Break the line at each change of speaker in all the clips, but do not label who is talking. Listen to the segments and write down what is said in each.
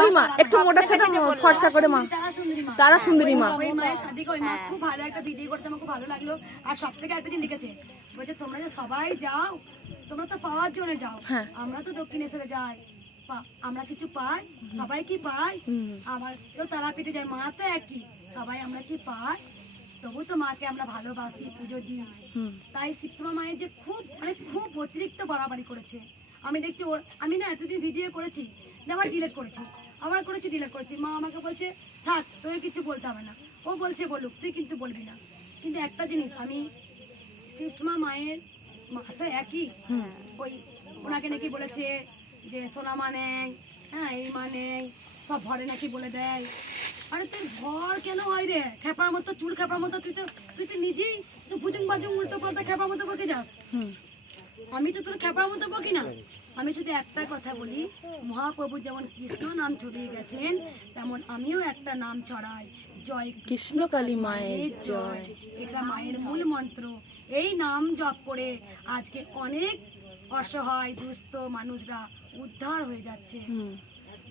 ওই মা একটু মোটা ফর্সা করে মা।
তারা সুন্দরী মা।
তারা
ওই মায়ের শাদি ওই মা খুব ভালো একটা ভিডিও করতে আমার খুব ভালো লাগল। আর সব থেকে একটা দিন লিখেছে বলছে তোমরা যে সবাই যাও তোমরা তো পাওয়ার জন্য যাও।
হ্যাঁ।
আমরা তো দক্ষিণেশ্বরে যাই। আমরা কিছু পাই সবাই কি পাই? আমার তো তারাপীঠে যাই মা তো একই। সবাই আমরা কি পাই? তবু তো মাকে আমরা ভালোবাসি পুজো দিই। তাই শিবসমা মায়ের যে খুব মানে খুব অতিরিক্ত বাড়াবাড়ি করেছে। আমি দেখছি ওর আমি না এতদিন ভিডিও করেছি আবার ডিলেট করেছি। আবার করেছি ডিলেট করেছি। মা আমাকে বলছে থাক তোকে কিছু বলতে হবে না। ও বলছে বলুক তুই কিন্তু বলবি না। কিন্তু একটা জিনিস আমি শিবসমা মায়ের মা তো একই ওই ওনাকে নাকি বলেছে যে সোনা মা নেই হ্যাঁ এই মা নেই সব ঘরে নাকি বলে দেয়। আরে তোর ঘর কেন হয় রে? খেপার মতো চুল খেপার মতো তুই তো তুই তো নিজেই তো বুজুং বাজুং উল্টো পাল্টা খেপার মতো বকে যাস। আমি তো তোর খেপার মতো বকি না। আমি শুধু একটা কথা বলি মহাপ্রভু যেমন কৃষ্ণ নাম ছড়িয়ে গেছেন তেমন আমিও একটা নাম ছড়াই। জয়
কৃষ্ণ কালী মায়ের জয়।
এটা মায়ের মূল মন্ত্র। এই নাম জপ করে আজকে অনেক অসহায় দুস্থ মানুষরা উদ্ধার হয়ে যাচ্ছে।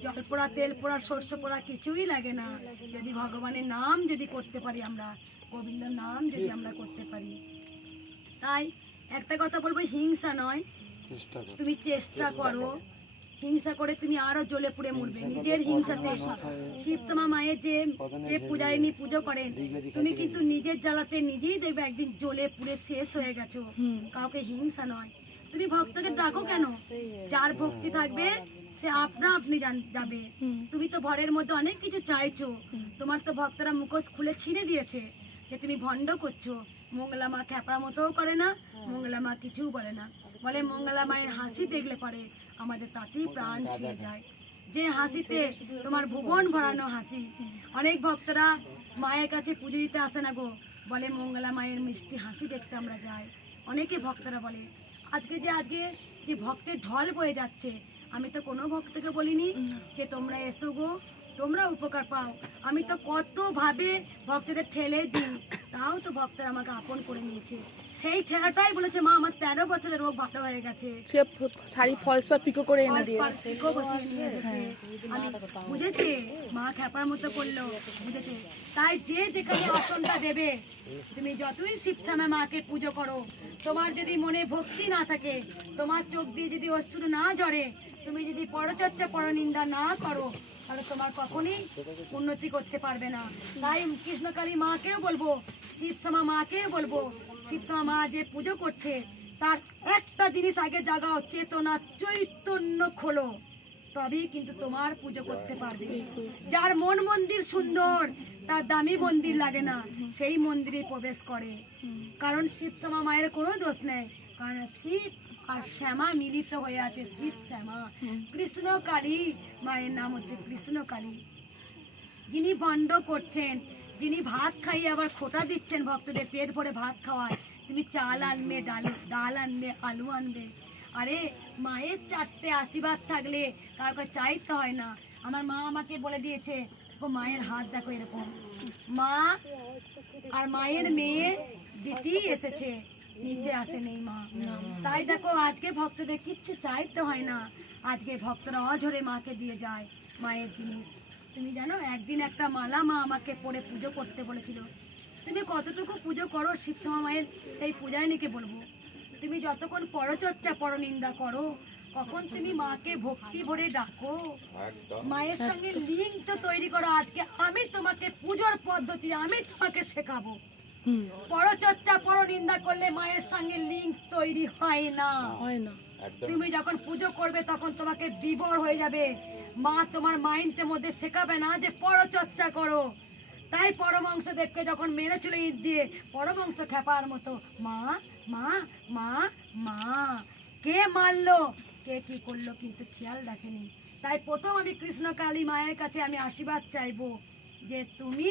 জল পোড়া তেল পোড়া সর্ষ পোড়া কিছুই লাগে না। যদি ভগবানের নাম যদি করতে পারি আমরা গোবিন্দর নাম যদি আমরা করতে পারি। তাই একটা কথা বলব হিংসা নয়। তুমি চেষ্টা করো। হিংসা করে তুমি আরও জ্বলে পুড়ে মরবে। নিজের হিংসাতে শিবসমা মায়ের যে যে পূজারিনী পুজো করেন তুমি কিন্তু নিজের জ্বালাতে নিজেই দেখবে একদিন জ্বলে পুড়ে শেষ হয়ে গেছো। কাউকে হিংসা নয়। তুমি ভক্তকে ডাকো কেন? যার ভক্তি থাকবে সে আপনা আপনি যাবে। তুমি তো ভরের মধ্যে অনেক কিছু চাইছো। তোমার তো ভক্তরা মুখোশ খুলে ছিঁড়ে দিয়েছে যে তুমি ভণ্ড করছ। মঙ্গলা মা খ্যাপড়া মতোও করে না মঙ্গলা মা কিছুও বলে না। বলে মঙ্গলা মায়ের হাসি দেখলে পরে আমাদের তাতেই প্রাণ ছুঁয়ে যায়। যে হাসিতে তোমার ভুবন ভরানো হাসি, অনেক ভক্তরা মায়ের কাছে পুজো দিতে আসে না গো, বলে মঙ্গলা মায়ের মিষ্টি হাসি দেখতে আমরা যাই। অনেকে ভক্তরা বলে, আজকে যে আজকে যে ভক্তের ঢল বয়ে যাচ্ছে, আমি তো কোনো ভক্তকে বলিনি যে তোমরা এসো গো তোমরা উপকার পাও। আমি তো কতভাবে ভক্তদের ঠেলে দিই তাও তো ভক্তরা আমাকে আপন করে নিয়েছে। সেই ঠেলাটাই বলেছে মা আমার তেরো বছরের রোগ ভালো হয়ে গেছে।
সে শাড়ি ফলস বা পিকো করে এনে দিয়ে
পার্থক্য বসিয়ে। আমি বুঝেছে মা খেপার মতো করল বুঝেছে। তাই যে যেখানে আসনটা দেবে তুমি যতই শিবশ্যামে মাকে পুজো করো তোমার যদি মনে ভক্তি না থাকে তোমার চোখ দিয়ে যদি অশ্রু না ঝরে তুমি যদি পরচর্চা পরনিন্দা না করো তাহলে তোমার কখনই উন্নতি করতে পারবে না। তাই কৃষ্ণকালী মাকেও বলব শিবশ্যামা মাকেও বলব শিবশ্যামা মা যে পুজো করছে, তার একটা জিনিস আগে জাগাও, চেতনা চৈতন্য খোলো। তবেই কিন্তু তোমার পুজো করতে পারবে। যার মন মন্দির সুন্দর, তার দামি মন্দির লাগে না, সেই মন্দিরে প্রবেশ করে। কারণ শিব শ্যামা মায়ের কোনো দোষ নেই, কারণ শিব আর শ্যামা মিলিত হয়ে আছে শিব শ্যামা। কৃষ্ণ কালী মায়ের নাম হচ্ছে কৃষ্ণ কালী যিনি বন্ধ করছেন যিনি ভাত খাইয়ে আবার খোটা দিচ্ছেন ভক্তদের পেট ভরে ভাত খাওয়ায় তুমি চাল আনবে ডাল ডাল আনবে আলু আনবে। আরে মায়ের চারটে আশীর্বাদ থাকলে কার কাছে চাইতে হয় না। আমার মা আমাকে বলে দিয়েছে ও মায়ের হাত দেখো এরকম। মা আর মায়ের মেয়ে দিতেই এসেছে। নিতে আসেনি মা। তাই দেখো আজকে ভক্তদের কিচ্ছু চাইতে হয় না। আজকে ভক্তরা অঝরে মাকে দিয়ে যায় মায়ের জিনিস। তুমি জানো একদিন একটা মালা মা আমাকে পরে পুজো করতে বলেছিল। তুমি কতটুকু পুজো করো শিবসমা মায়ের সেই পূজারিনীকে বলব? তুমি যতক্ষণ পরচর্চা পরনিন্দা করো কখন তুমি মাকে ভক্তি ভরে ডাকো? মায়ের সঙ্গে লিঙ্ক তো তৈরি করো। আজকে আমি তোমাকে পুজোর পদ্ধতি আমি তোমাকে শেখাবো। পরচর্চা পরনিন্দা করলে মায়ের সঙ্গে লিঙ্ক তৈরি হয় না।
হয় না।
তুমি যখন পুজো করবে তখন তোমাকে বিবর হয়ে যাবে। মা তোমার মাইন্ডের মধ্যে শেখাবে না যে পরচর্চা করো। তাই পরমাংস দেবকে যখন মেরেছিল ইট দিয়ে পরমাংস খেপার মতো মা মা মা মা কে মারলো? কে কি করল? কিন্তু খেয়াল রাখেনি। তাই প্রথম আমি কৃষ্ণ কালী মায়ের কাছে আমি আশীর্বাদ চাইব যে তুমি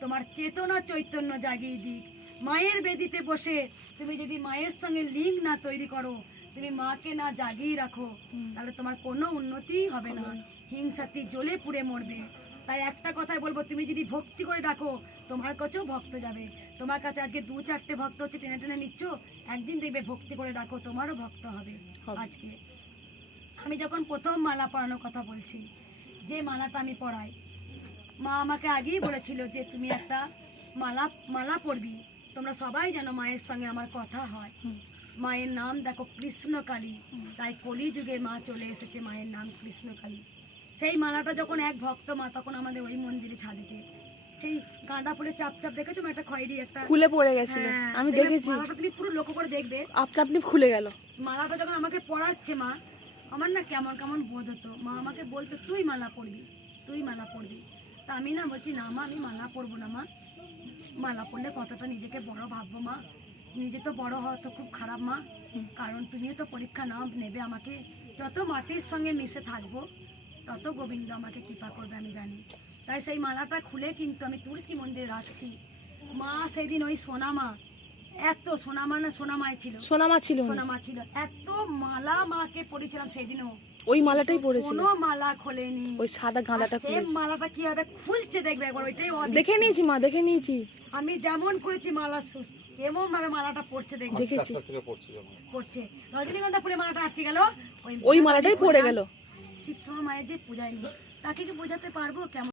তোমার চেতনা চৈতন্য জাগিয়ে দিক। মায়ের বেদিতে বসে তুমি যদি মায়ের সঙ্গে লিঙ্ক না তৈরি করো তুমি মাকে না জাগিয়ে রাখো তাহলে তোমার কোনো উন্নতিই হবে না। হিংসাতি জ্বলে পুড়ে মরবে। তাই একটা কথাই বলব তুমি যদি ভক্তি করে ডাকো তোমার কাছেও ভক্ত যাবে। তোমার কাছে আজকে দু চারটে ভক্ত হচ্ছে টেনে টেনে নিচ্ছ একদিন দেখবে ভক্তি করে ডাকো তোমারও ভক্ত হবে। আজকে। আমি যখন প্রথম মালা পরানোর কথা বলছি যে মালাটা আমি পরাই মা আমাকে আগেই বলেছিল যে তুমি একটা মালা মালা পরবি। তোমরা সবাই জানো মায়ের সঙ্গে আমার কথা হয়। মায়ের নাম দেখো কৃষ্ণকালী। তাই কলি যুগে মা চলে এসেছে মায়ের নাম কৃষ্ণকালী। সেই মালাটা যখন এক ভক্ত মা তখন আমাদের ওই মন্দিরে ছাদেতে সেই গাঁদা ফুলের চাপ চাপ দেখেছ একটা খয়েরি একটা
খুলে পড়ে গেছিল।
হ্যাঁ,
আমি
দেখবে
দেখেছি।
মালাটা তুমি পুরো লক্ষ্য করে দেখবে।
আপনা আপনি খুলে গেল।
মালাটা যখন আমাকে পড়াচ্ছে মা আমার না কেমন কেমন বোধ হতো। মা আমাকে বলতো তুই মালা পরবি তুই মালা পরবি। তা আমি না বলছি, না মা, আমি মালা পরবো না মা। মালা পরলে কতটা নিজেকে বড় ভাববো মা? নিজে তো বড় হওয়া তো খুব খারাপ মা। কারণ তুমিও তো পরীক্ষা নাও, নেবে আমাকে। যত মাটির সঙ্গে মিশে থাকব, তত গোবিন্দ আমাকে কৃপা করবে, আমি জানি। তাই সেই মালাটা খুলে কিন্তু আমি তুলসী মন্দিরে রাখছি। মা, সেদিন ওই সোনামা এত সোনামা না সোনামায় ছিল।
সোনামা ছিল উনি।
সোনা মা ছিল। এত মালা মাকে পরেছিলাম সেদিনও।
ওই মালাটাই
কোনো মালা খোলেনি।
ওই সাদা গাঁদাটা
সেম মালাটা কি হবে? খুলছে দেখবে একবার ওইটাই
দেখে নিয়েছি মা দেখে নিয়েছি।
আমি যেমন করেছি মালা সুস কেমন ভাবে মালাটা পড়ছে দেখবে
দেখেছি।
পড়ছে রজনীগন্ধা ফুলে মালাটা আটকে গেল।
ওই মালাটাই পড়ে গেল।
শিবসমা মায়ের যে পূজায়। তাকে কি বোঝাতে পারব? কেমন